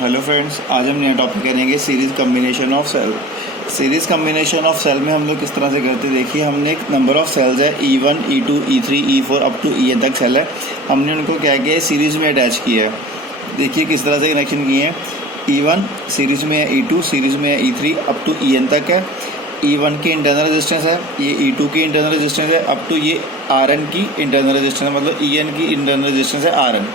Hello friends, आज हम नया टॉपिक करेंगे series combination of cell. Series combination of cell में हम लोग किस तरह से करते हैं। देखिए, हमने एक नंबर ऑफ सेल्स है E1, E2, E3, E4 up to En तक सेल है। हमने उनको क्या किया है, सीरीज़ में अटैच किया है। देखिए किस तरह से कनेक्शन किए हैं। E1 सीरीज़ में है, E2 सीरीज़ में है, E3 अप टू En तक है। E1 की इंटरनल रेजिस्टेंस है, ये E2 की इंटरनल रेजिस्टेंस है, अप टू ये Rn की इंटरनल रेजिस्टेंस है, मतलब En की इंटरनल रेजिस्टेंस है Rn।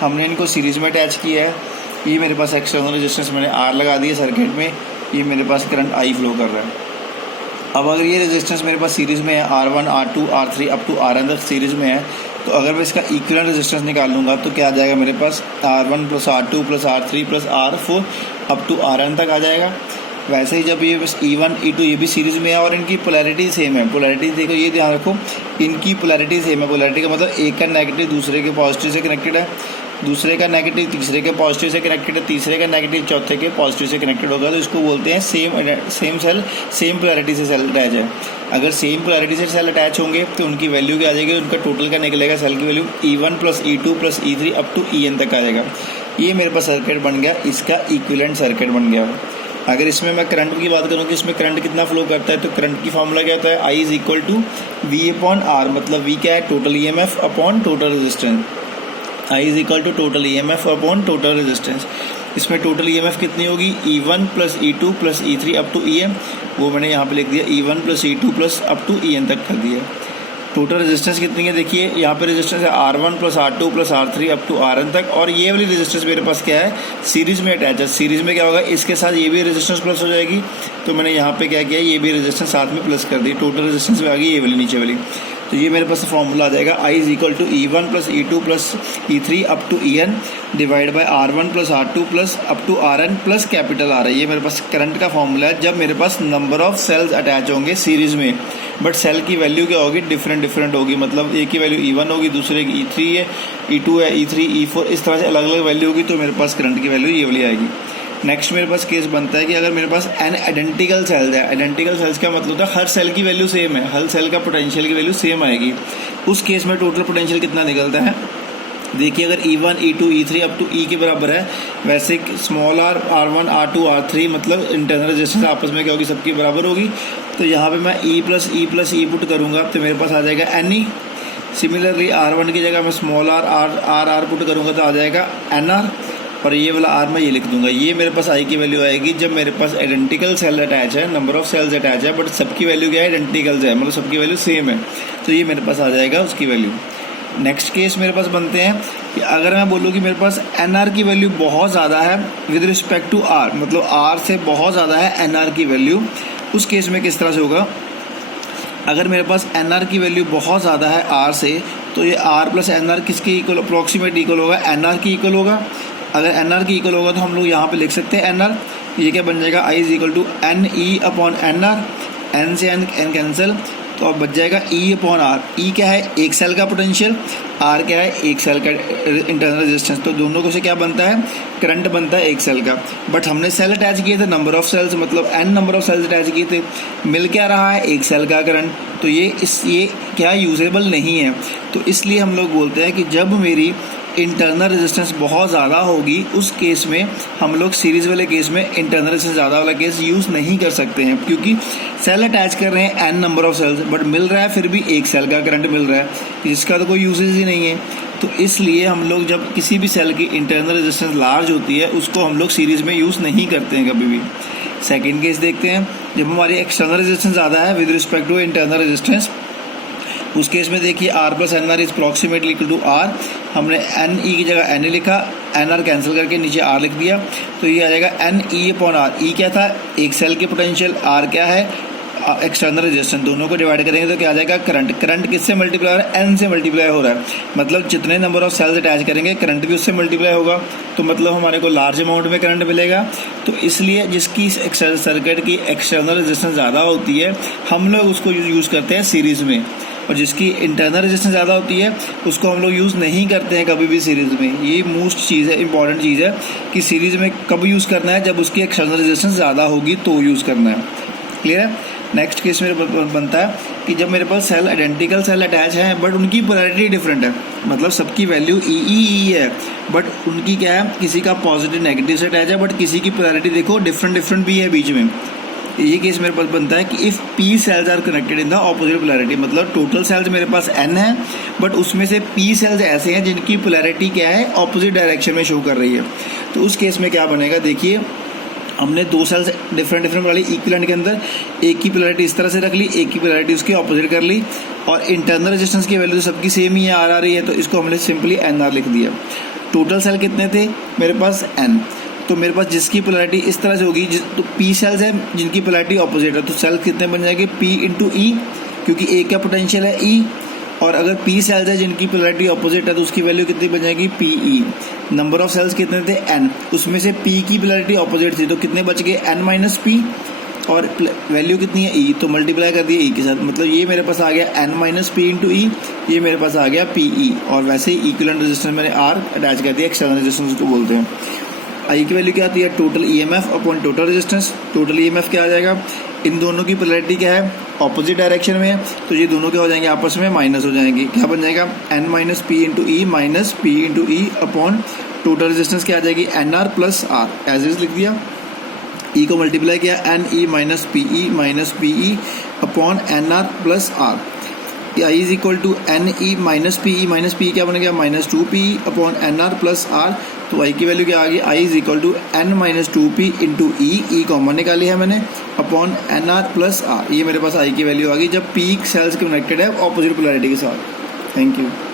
हमने इनको सीरीज़ में अटैच किया है। ये मेरे पास एक्सटर्नल रेजिस्टेंस मैंने R लगा दी है सर्किट में। ये मेरे पास करंट I फ्लो कर रहा है। अब अगर ये रेजिस्टेंस मेरे पास सीरीज़ में है, R1, R2, R3 up to Rn तक सीरीज़ में है, तो अगर मैं इसका इक्विवेलेंट रेजिस्टेंस निकाल लूँगा तो क्या आ जाएगा मेरे पास, R1 plus R2 plus R3 plus R4 up to Rn तक आ जाएगा। वैसे ही जब ये बस E1, E2 ये भी सीरीज़ में है और इनकी पोलैरिटी सेम है। पोलैरिटी देखो, ये ध्यान रखो, इनकी पोलैरिटी सेम है। पोलैरिटी का मतलब एक का नेगेटिव दूसरे के पॉजिटिव से कनेक्टेड है, दूसरे का नेगेटिव तीसरे के पॉजिटिव से कनेक्टेड है, तीसरे का नेगेटिव चौथे के पॉजिटिव से कनेक्टेड होगा। तो इसको बोलते हैं सेम सेल सेम पोलैरिटी से सेल अटैच है। अगर सेम पोलैरिटी से सेल अटैच होंगे तो उनकी वैल्यू क्या आ जाएगी, उनका टोटल का निकलेगा सेल की value E1 plus E2 plus E3 up to En तक आ जाएगा। ये मेरे पास सर्किट बन गया, इसका इक्विवेलेंट सर्किट बन गया। अगर इसमें मैं करंट की बात करूँ कि इसमें करंट कितना फ्लो करता है, तो करंट की फार्मूला क्या होता है, I is equal to V upon R। मतलब V क्या है, total EMF upon total resistance. I is equal to total EMF upon total resistance. इसमें टोटल EMF कितनी होगी, E1 plus E2 plus E3 up to EM। वो मैंने यहाँ पे लिख दिया, E1 plus E2 plus up to En तक कर दिया। टोटल रेजिस्टेंस कितनी है, देखिए यहाँ पे रेजिस्टेंस है R1 plus R2 plus R3 up to Rn तक। और ये वाली रेजिस्टेंस मेरे पास क्या है, सीरीज़ में अटैच है। सीरीज़ में क्या होगा, इसके साथ ये भी रेजिस्टेंस प्लस हो जाएगी। तो मैंने यहाँ पे क्या किया, ये भी रेजिस्टेंस साथ में प्लस कर दी। टोटल रेजिस्टेंस में आ गई ये वाली नीचे वाली। तो ये मेरे पास फॉर्मूला आ जाएगा, I is equal to E1 plus E2 plus E3 up to En divide by R1 plus R2 plus up to Rn plus capital R है। ये मेरे पास करंट का फॉर्मूला है जब मेरे पास नंबर ऑफ सेल्स अटैच होंगे सीरीज़ में, but cell की वैल्यू क्या होगी, डिफरेंट होगी। मतलब एक की वैल्यू E1 होगी, दूसरे की E3 है, E2 है, E3, E4, इस तरह से अलग अलग वैल्यू होगी। तो मेरे पास करंट की वैल्यू ये वाली आएगी। नेक्स्ट मेरे पास केस बनता है कि अगर मेरे पास एन आइडेंटिकल सेल्स है। आइडेंटिकल सेल्स का मतलब होता है हर सेल की वैल्यू सेम है, हर सेल का पोटेंशियल की वैल्यू सेम आएगी। उस केस में टोटल पोटेंशियल कितना निकलता है, देखिए अगर E1, E2, E3 up to E के बराबर है, वैसे small r, R1, R2, R3 मतलब इंटरनल रेजिस्टेंस आपस में क्या होगी, सबकी बराबर होगी। तो यहाँ पे मैं E प्लस E पुट करूँगा तो मेरे पास आ जाएगा NE। सिमिलरली R1 की जगह मैं स्मॉल r पुट करूँगा तो आ जाएगा NR। और ये वाला R मैं ये लिख दूंगा। ये मेरे पास I की वैल्यू आएगी जब मेरे पास आइडेंटिकल सेल अटैच है, नंबर ऑफ सेल्स अटैच है, बट सबकी वैल्यू क्या है, आइडेंटिकल है, मतलब सबकी वैल्यू सेम है। तो ये मेरे पास आ जाएगा उसकी वैल्यू। नेक्स्ट केस मेरे पास बनते हैं कि अगर मैं बोलूँ कि मेरे पास NR की वैल्यू बहुत ज़्यादा है विद रिस्पेक्ट टू R, मतलब R से बहुत ज़्यादा है NR की वैल्यू, उस केस में किस तरह से होगा। अगर मेरे पास NR की वैल्यू बहुत ज़्यादा है R से, तो ये R प्लस NR किसके इक्वल, अप्रोक्सीमेट इक्वल होगा, NR की इक्वल होगा। अगर NR की इक्वल होगा तो हम लोग यहाँ पे लिख सकते हैं NR। ये क्या बन जाएगा, I is equal to NE upon NR। N से N कैंसिल, तो अब बच जाएगा E अपॉन R। E क्या है, एक सेल का पोटेंशियल, R क्या है, एक सेल का इंटरनल रेजिस्टेंस। तो दोनों को से क्या बनता है, करंट बनता है एक सेल का। बट हमने सेल अटैच किए थे, नंबर ऑफ सेल्स मतलब N number of cells attach किए थे, मिल क्या रहा है, एक सेल का करंट। तो ये क्या यूजेबल नहीं है। तो इसलिए हम लोग बोलते हैं कि जब मेरी इंटरनल रेजिस्टेंस बहुत ज़्यादा होगी, उस केस में हम लोग सीरीज़ वाले केस में इंटरनल रेजिस्टेंस ज़्यादा वाला केस यूज़ नहीं कर सकते हैं, क्योंकि सेल अटैच कर रहे हैं n number of cells, but मिल रहा है फिर भी एक सेल का करंट मिल रहा है, जिसका तो कोई यूजेज ही नहीं है। तो इसलिए हम लोग जब किसी भी सेल की इंटरनल रेजिस्टेंस लार्ज होती है, उसको हम लोग सीरीज़ में यूज़ नहीं करते हैं कभी भी। सेकेंड केस देखते हैं, जब हमारी एक्सटर्नल रेजिस्टेंस ज़्यादा है with respect to internal resistance, उस केस में देखिए R plus NR is approximately equal to R। हमने NE की जगह NA लिखा, NR कैंसिल करके नीचे R लिख दिया, तो ये आ जाएगा NE अपॉन R। E क्या था, एक सेल के पोटेंशियल, R क्या है, एक्सटर्नल रेजिस्टेंस। दोनों को डिवाइड करेंगे तो क्या आ जाएगा, करंट। करंट किससे मल्टीप्लाई हो रहा है, N से मल्टीप्लाई हो रहा है, मतलब जितने नंबर ऑफ सेल्स अटैच करेंगे करंट भी उससे मल्टीप्लाई होगा, तो मतलब हमारे को लार्ज अमाउंट में करंट मिलेगा। तो इसलिए जिसकी सर्किट की एक्सटर्नल रेजिस्टेंस ज़्यादा होती है, हम लोग उसको यूज़ करते हैं सीरीज़ में, और जिसकी इंटरनल रेजिस्टेंस ज़्यादा होती है उसको हम लोग यूज़ नहीं करते हैं कभी भी सीरीज़ में। ये मोस्ट चीज़ है, इंपॉर्टेंट चीज़ है कि सीरीज़ में कब यूज़ करना है, जब उसकी एक्सटर्नल रेजिस्टेंस ज़्यादा होगी तो यूज़ करना है। क्लियर है। नेक्स्ट केस मेरे बनता है कि जब मेरे पास सेल आइडेंटिकल सेल अटैच है बट उनकी पोलैरिटी डिफरेंट है, मतलब सबकी वैल्यू ई है बट उनकी क्या है, किसी का पॉजिटिव नेगेटिव से अटैच है बट किसी की पोलैरिटी देखो डिफरेंट भी है बीच में। ये केस मेरे पास बनता है कि if P cells are connected in the opposite polarity, मतलब टोटल सेल्स मेरे पास एन है बट उसमें से पी सेल्स ऐसे हैं जिनकी पोलैरिटी क्या है, ऑपोजिट डायरेक्शन में शो कर रही है। तो उस केस में क्या बनेगा, देखिए हमने दो सेल्स डिफरेंट वाली इक्विवेलेंट के अंदर एक की पोलैरिटी इस तरह से रख ली, एक की पोलैरिटी उसकी ऑपोजिट कर ली और इंटरनल रेजिस्टेंस की वैल्यू सबकी सेम ही है, आर आ रही है, तो इसको हमने सिंपली एन आर लिख दिया। टोटल सेल कितने थे मेरे पास एन, तो मेरे पास जिसकी पोलैरिटी इस तरह से होगी, तो पी सेल्स है जिनकी पोलैरिटी ऑपोजिट है, तो सेल कितने बन जाएंगे, पी इंटू ई, क्योंकि ए का पोटेंशियल है ई, और अगर पी सेल्स है जिनकी पोलैरिटी ऑपोजिट है तो उसकी वैल्यू कितनी बन जाएगी, P E. Number of cells कितने थे एन, उसमें से पी की पोलैरिटी ऑपोजिट थी तो कितने बच गए, एन माइनस पी, और वैल्यू कितनी है ई, तो मल्टीप्लाई कर दिया ई के साथ, मतलब ये मेरे पास आ गया एन माइनस पी इंटू ई, ये मेरे पास आ गया पी ई। और वैसे ही इक्विवेलेंट रेजिस्टेंस मैंने आर अटैच कर दिया, एक्सटर्नल रेजिस्टेंस को बोलते हैं। आई की वैल्यू क्या आती है, total EMF upon total resistance. Total EMF क्या आ जाएगा, इन दोनों की पोलैरिटी क्या है, ऑपोजिट डायरेक्शन में है, तो ये दोनों क्या हो जाएंगे, आपस में माइनस हो जाएंगे। क्या बन जाएगा, n minus p into e minus p into e upon total resistance क्या आ जाएगी, n are plus r, as is लिख दिया। ई को मल्टीप्लाई किया, n e minus p e upon N R plus r. I is equal to n e minus p क्या बन गया, minus 2p upon N R plus r. तो I की value क्या आ गई, I is equal to N minus 2p into E common निकाली है मैंने, upon N R plus R. ये मेरे पास आई की वैल्यू आ गई जब पी सेल्स कनेक्टेड है ऑपोजिट पोलैरिटी के साथ। Thank you.